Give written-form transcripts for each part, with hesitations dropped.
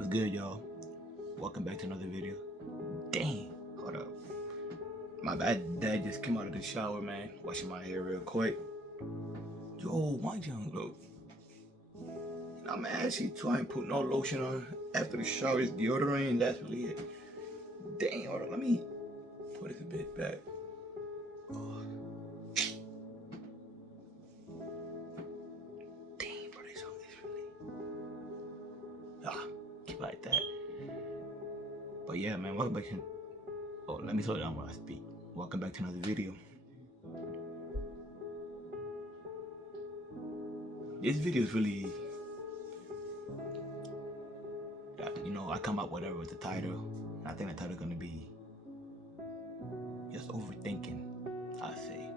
What's good, y'all? Welcome back to another video. Dang, hold up. My bad, dad just came out of the shower, man. Washing my hair real quick. Yo, my young look. Nah, man, actually trying to put no lotion on after the shower. It's deodorant, that's really it. Dang, hold up, let me put it a bit back. Oh. Dang, bro, this really. Keep like that. But yeah, man, welcome back to... Oh, let me slow down when I speak. Welcome back to another video. This video is really... I come up whatever with the title. I think the title is gonna be just overthinking, I say.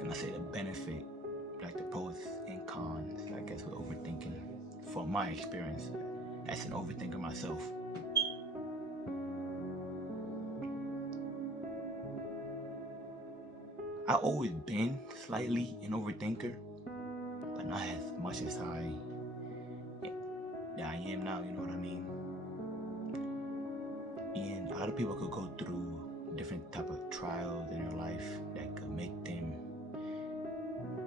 And I say the benefit, like the pros and cons, I guess, with overthinking. From my experience as an overthinker myself. I always been slightly an overthinker, but not as much as I am now, you know what I mean? And a lot of people could go through different type of trials in their life that could make them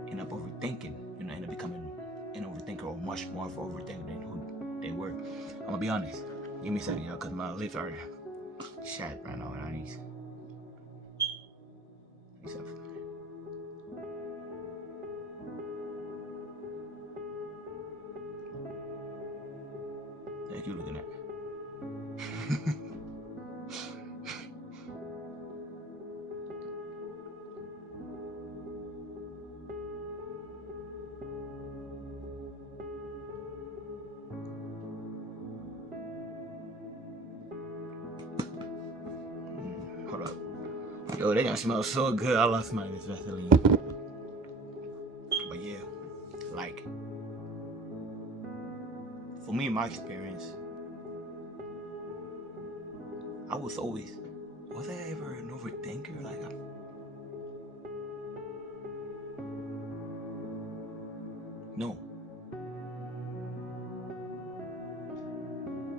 end up overthinking, end up becoming an overthinker or much more of an overthinker than who they were. I'm gonna be honest. Give me a second, y'all, because my lips are shut right now and I need stuff. That's you looking at. Hold up. Yo, they gonna smell so good. I love smelling this Vaseline. But yeah, like, for me, my experience, I was I ever an overthinker? Like, no.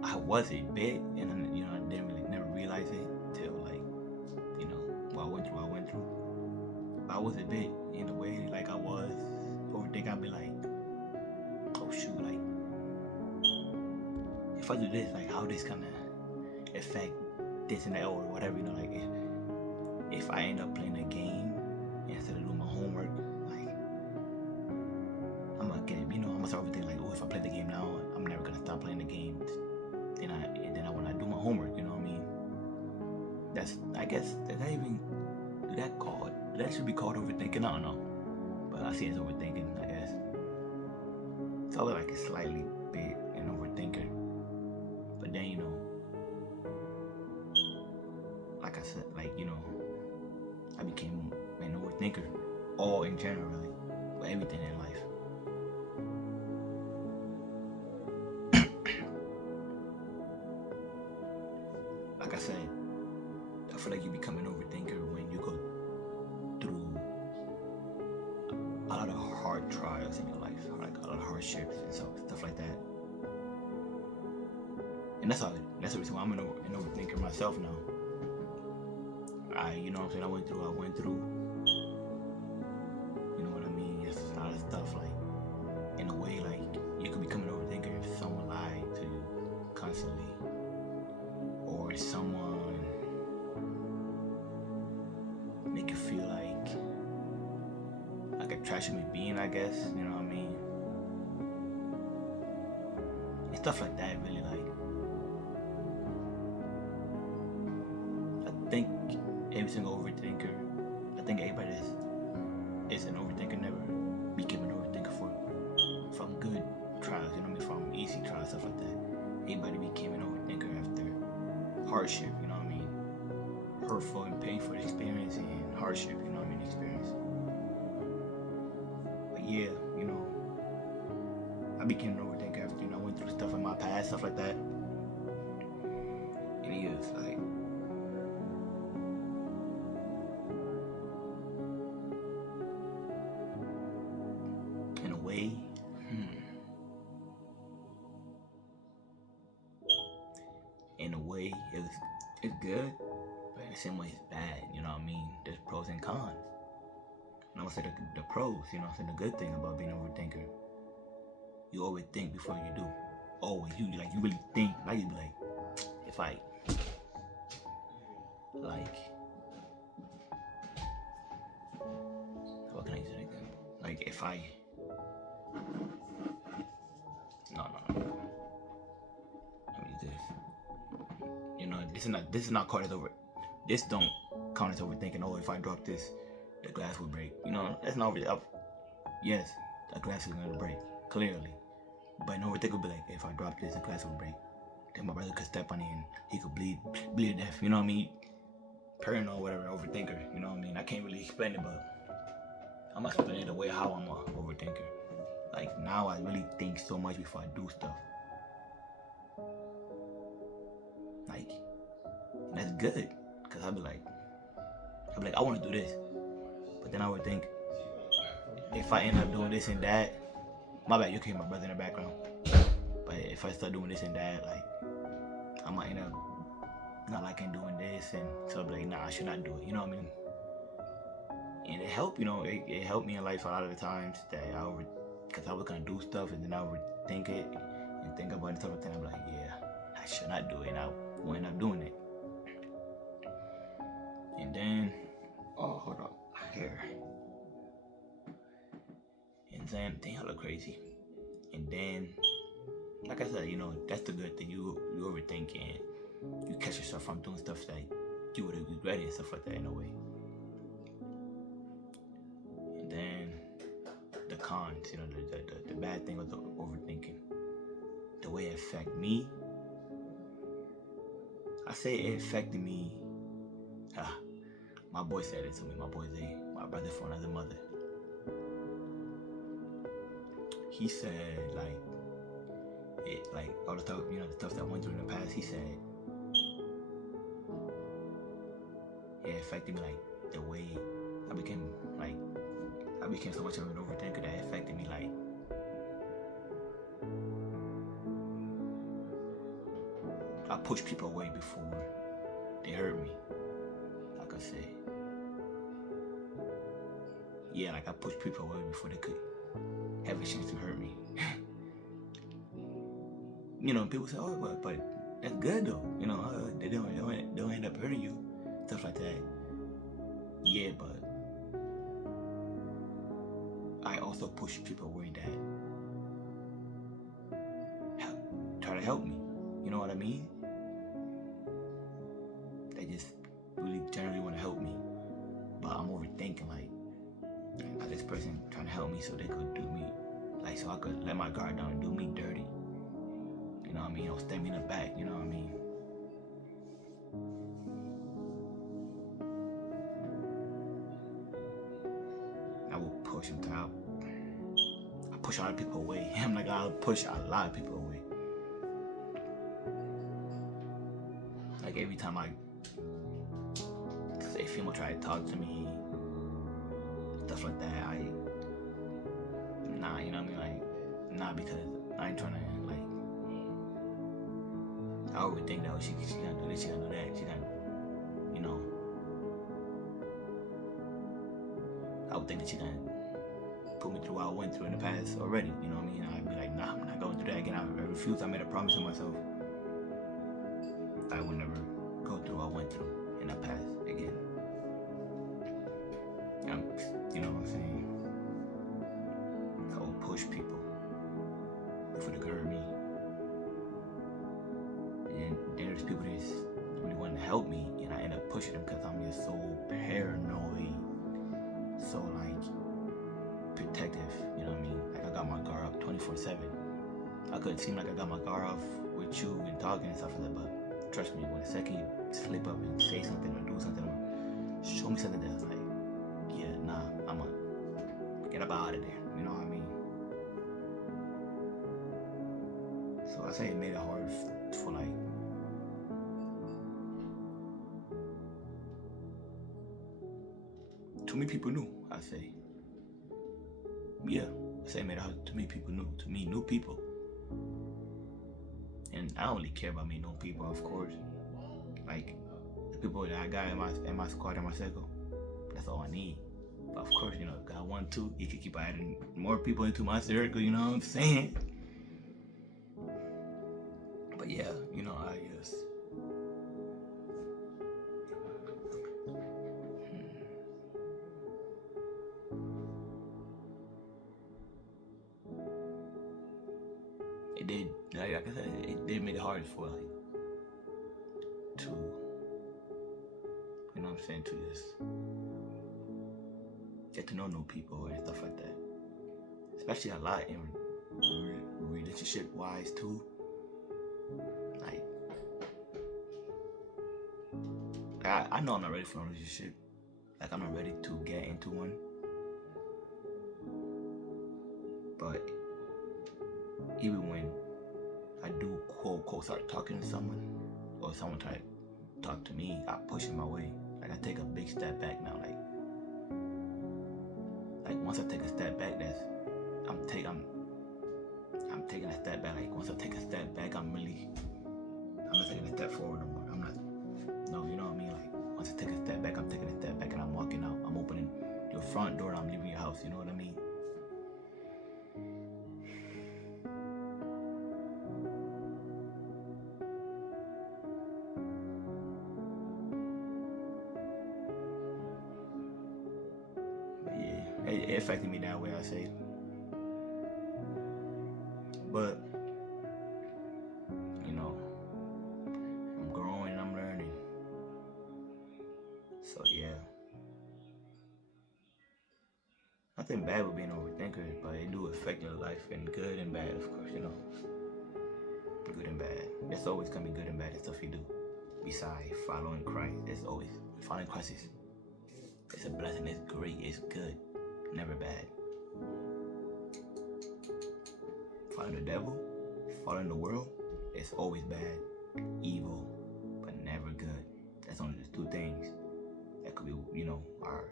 I was a bit, and I didn't really never realize it till what I went through. But I was a bit in a way, like I was overthinking. I'd be like, oh shoot, like if I do this, like how this gonna affect this and that or whatever, like if I end up playing a game instead of doing my homework, like I'm gonna start overthinking like, oh, if I play the game now, I'm never gonna stop playing the game. Then I when I do my homework, you know what I mean? I guess that should be called overthinking. I don't know, but I see it as overthinking, I guess. It's all like a slightly bit an overthinker, but then like I said, I became an overthinker, all in general, really, for everything in life. Like I said, I feel like you become an overthinker when you go through a lot of hard trials in your life, like a lot of hardships and stuff like that. And that's the reason why I'm an overthinker myself now. You know what I'm saying? I went through, you know what I mean? Just a lot of stuff, like, in a way, like, you could become an overthinker if someone lied to you constantly, or someone make you feel like a trash human being, I guess, you know what I mean? And stuff like that, really, like, I think every single overthinker, I think everybody is an overthinker never became an overthinker from good trials, you know what I mean, from easy trials, stuff like that. Everybody became an overthinker after hardship, you know what I mean? Hurtful and painful experience and hardship, you know what I mean, experience. But yeah, I became an overthinker after, I went through stuff in my past, stuff like that. And it is like, in a way, way, it's good, but in the same way, it's bad. You know what I mean? There's pros and cons. And I would say the pros, you know what I'm saying, the good thing about being an overthinker, you always think before you do. Always, you really think. Like you be like, if I what can I use like that? Like if I no. Let me use this. You know, this is not called as over. This don't count as overthinking. Oh, if I drop this, the glass will break. You know, that's not really up. Yes, the glass is gonna break clearly, but an overthinker will be like, if I drop this, the glass will break. Then my brother could step on it and he could bleed to death. You know what I mean? Paranoid, whatever, overthinker. You know what I mean? I can't really explain it, but I'm gonna explain it the way how I'm a overthinker. Like now, I really think so much before I do stuff. Like that's good, cause I'll be like, I want to do this, but then I would think, if I end up doing this and that, my bad, you can hear my brother in the background. But if I start doing this and that, like I might end up not liking doing this, and so I'll be like, nah, I should not do it. You know what I mean? And it helped, you know, it helped me in life a lot of the times that because I was gonna do stuff and then I would think it and think about it, and then I'm like, yeah, I should not do it, and I will end up doing it. And then, oh, hold up, hair. And then, dang, I look crazy. And then, like I said, you know, that's the good thing. You overthink and you catch yourself from doing stuff that you would have regretted and stuff like that in a way. And then the cons, you know, the bad thing with the overthinking, the way it affected me. I say it affected me. My boy said it to me. My boy Zay, my brother from another mother. He said like all the stuff, you know, the stuff that I went through in the past. He said it affected me like the way I became so much of an overthinker that it affected me like I pushed people away before they hurt me. Like I said, yeah, like I pushed people away before they could have a chance to hurt me. You know, people say, oh, but that's good though. You know, they don't end up hurting you, stuff like that. Yeah, but I also push people away that try to help me. You know what I mean? They just really generally want to help me, but I'm overthinking like this person trying to help me so they could do me, like so I could let my guard down and do me dirty. You know what I mean? Or stab me in the back. You know what I mean? I will push them out. I push a lot of people away. I'm like, I'll push a lot of people away. Like every time I say female try to talk to me, stuff like that, nah, you know what I mean? Like, nah, because I ain't trying to, like, I overthink that she gonna do this, she gonna do that, she gonna, you know, I would think that she gonna put me through what I went through in the past already, you know what I mean? I'd be like, nah, I'm not going through that again. I refuse. I made a promise to myself I would never go through what I went through in the past again. You know what I'm saying? I will push people before they could hurt me. And then there's people that really want to help me, and I end up pushing them because I'm just so paranoid, so like protective. You know what I mean? Like I got my guard up 24/7. I could seem like I got my guard off with you and talking and stuff like that, but trust me, when the second you slip up and say something or do something or show me something that's like, yeah, nah, I'm gonna get up out of there. You know what I mean? So I say it made it hard for like too many people new. I say, yeah, I say it made it hard to meet people new, to meet new people. And I don't really care about meeting new people, of course. Like the people that I got in my squad, in my circle, that's all I need. But of course, you know, if God want to, He could keep adding more people into my circle. You know what I'm saying? But yeah, you know, I just. It did, like I said, it did make it hard for like to, you know what I'm saying, to just get to know new people and stuff like that. Especially a lot in relationship wise too. Like I know I'm not ready for a relationship. Like I'm not ready to get into one. But even when I do quote start talking to someone, or someone try to talk to me, I push him away. Like I take a big step back now. Like once I take a step back, I'm taking a step back. Like once I take a step back, I'm not taking a step forward no more. You know what I mean? Like once I take a step back, I'm taking a step back and I'm walking out. I'm opening your front door and I'm leaving your house. You know what I mean? But yeah, it affected me that way, I say. But you know, I'm growing and I'm learning. So yeah. Nothing bad with being an overthinker, but it do affect your life in good and bad, of course, you know. Good and bad. There's always gonna be good and bad in stuff you do. Besides following Christ, following Christ it's a blessing, it's great, it's good, never bad. Following the devil, following the world, it's always bad, evil, but never good. That's only the two things that could be, you know, are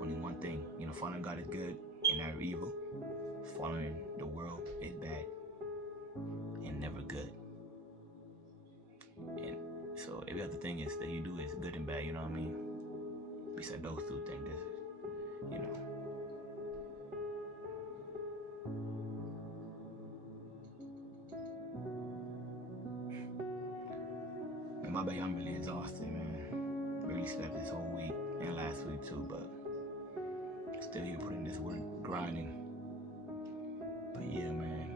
only one thing. You know, following God is good and never evil. Following the world is bad and never good. And so every other thing is that you do is good and bad, you know what I mean? Besides those two things, you know. Man, my bad, I'm really exhausted, man. Barely slept this whole week and last week too, but still here putting this work, grinding. But yeah, man.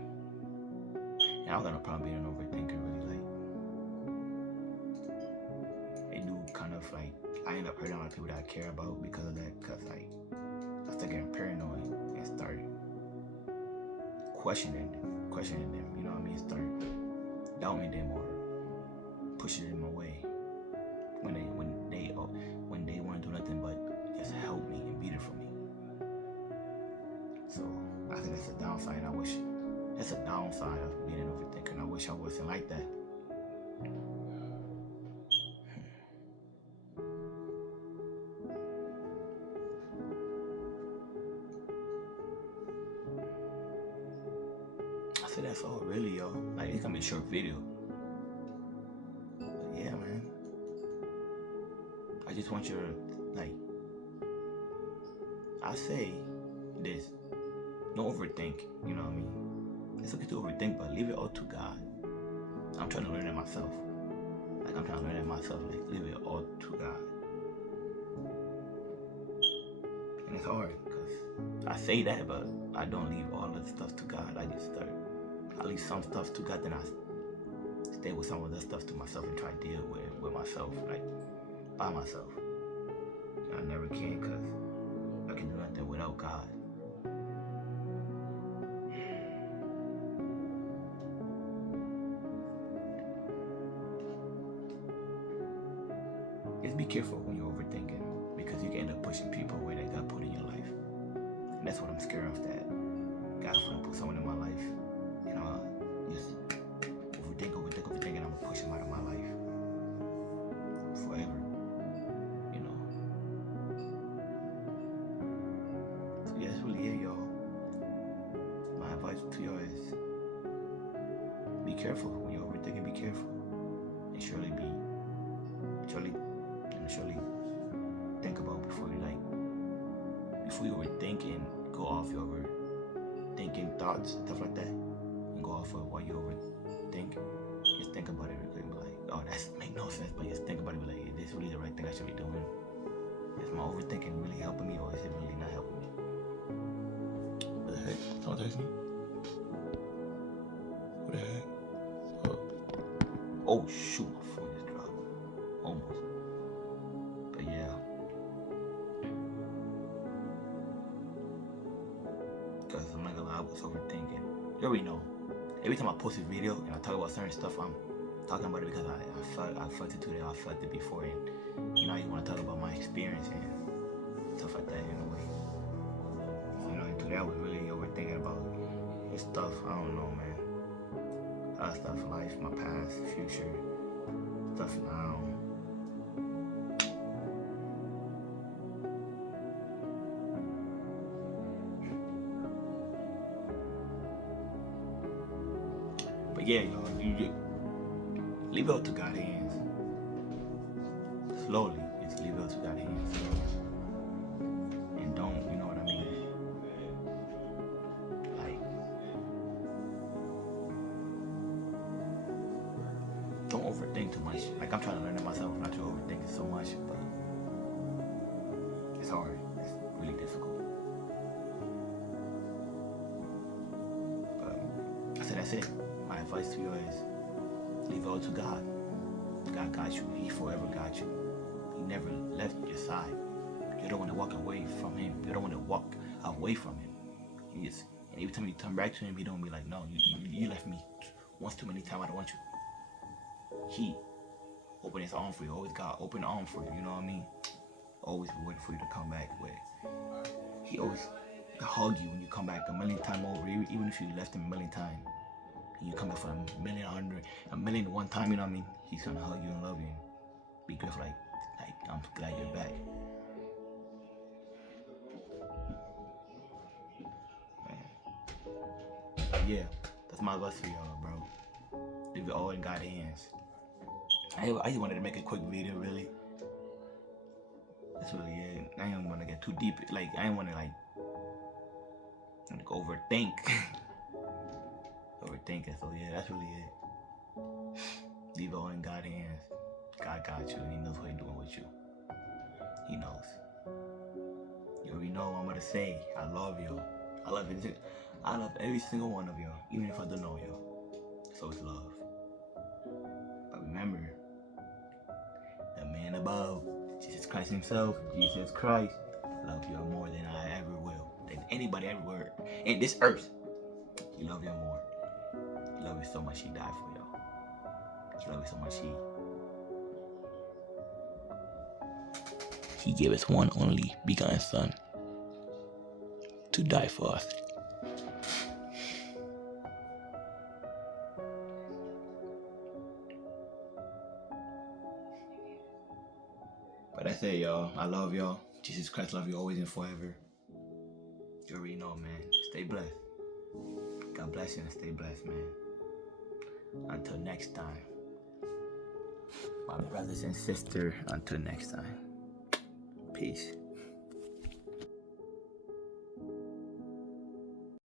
And I'm gonna probably be an overthinker, really. Like, it do kind of like, I end up hurting a lot of people that I care about because of that. Cause like, I start getting paranoid and start questioning them. You know what I mean? Start doubting them or pushing them away when they want to do nothing but just help me and be there for me. So I think that's a downside. That's a downside of being an overthinker. And I wish I wasn't like that. I said that's all really, yo. Like it's gonna be a short video. But yeah, man. I just want you to like. I say this. Don't overthink. You know what I mean? It's okay to overthink, but leave it all to God. I'm trying to learn it myself. Like I'm trying to learn it myself. Like leave it all to God. And it's hard because I say that, but I don't leave all the stuff to God. I leave some stuff to God, then I stay with some of the stuff to myself and try to deal with myself, like by myself. And I never can because I can do nothing without God. Just be careful when you're overthinking because you can end up pushing people away that God put in your life. And that's what I'm scared of, that God's gonna put someone in my life. You know, just overthink, and I'm gonna push him out of my life forever. You know. So yeah, that's really it, y'all. My advice to y'all is be careful when you're overthinking. Be careful, and surely be surely think about before you overthink and go off your overthinking thoughts and stuff like that, and go off of what you overthink. Just think about it real quick and be like, oh, that's make no sense, but just think about it, be like, is this really the right thing I should be doing? Is my overthinking really helping me, or is it really not helping me? What the heck? Someone text me? What the heck? Oh shoot, my phone just dropped. Almost. But yeah. Because I'm not gonna lie, I was overthinking. You already know. Every time I post a video and I talk about certain stuff, I'm talking about it because I felt it today, I felt it before, and I want to talk about my experience and stuff like that in a way. So, today I was really overthinking about this stuff. I don't know, man. Stuff, life, my past, future, stuff now. But yeah, y'all, you leave it up to God's hands. Slowly, just leave it up to God's hands. And don't, you know what I mean? Like, don't overthink too much. Like, I'm trying to learn it myself not to overthink it so much, but it's hard. It's really difficult. But I said that's it. My advice to you is leave it all to God. God got you. He forever got you. He never left your side. You don't want to walk away from him. You don't want to walk away from him. And every time you turn back to him, he don't be like, no, you left me once too many times. I don't want you. He opened his arm for you. Always got open arm for you. You know what I mean? Always be waiting for you to come back. He always hug you when you come back a million times over. Even if you left him a million times, and you come back for a million one time. You know what I mean? He's gonna hug you and love you. And be grateful, like I'm glad you're back. Man. Yeah, that's my advice for y'all, bro. Leave it all in God's hands. I just wanted to make a quick video, really. That's really it. I ain't want to get too deep. Like, I ain't want to overthink. Overthinking. So yeah, that's really it. Leave it all in God's hands. God got you, and he knows what he's doing with you. He knows. You already know what I'm gonna say. I love you. I love every single one of you, even if I don't know you. So it's love. But remember, the man above, Jesus Christ himself, Jesus Christ, love you more than I ever will, than anybody ever in this earth. He love you more. He love you so much he died for y'all. He love you so much he gave his one only begotten son to die for us. But that's it, y'all. I love y'all. Jesus Christ love you always and forever. You already know, man. Stay blessed. God bless you and stay blessed, man. Until next time. My brothers and sisters, until next time. Peace.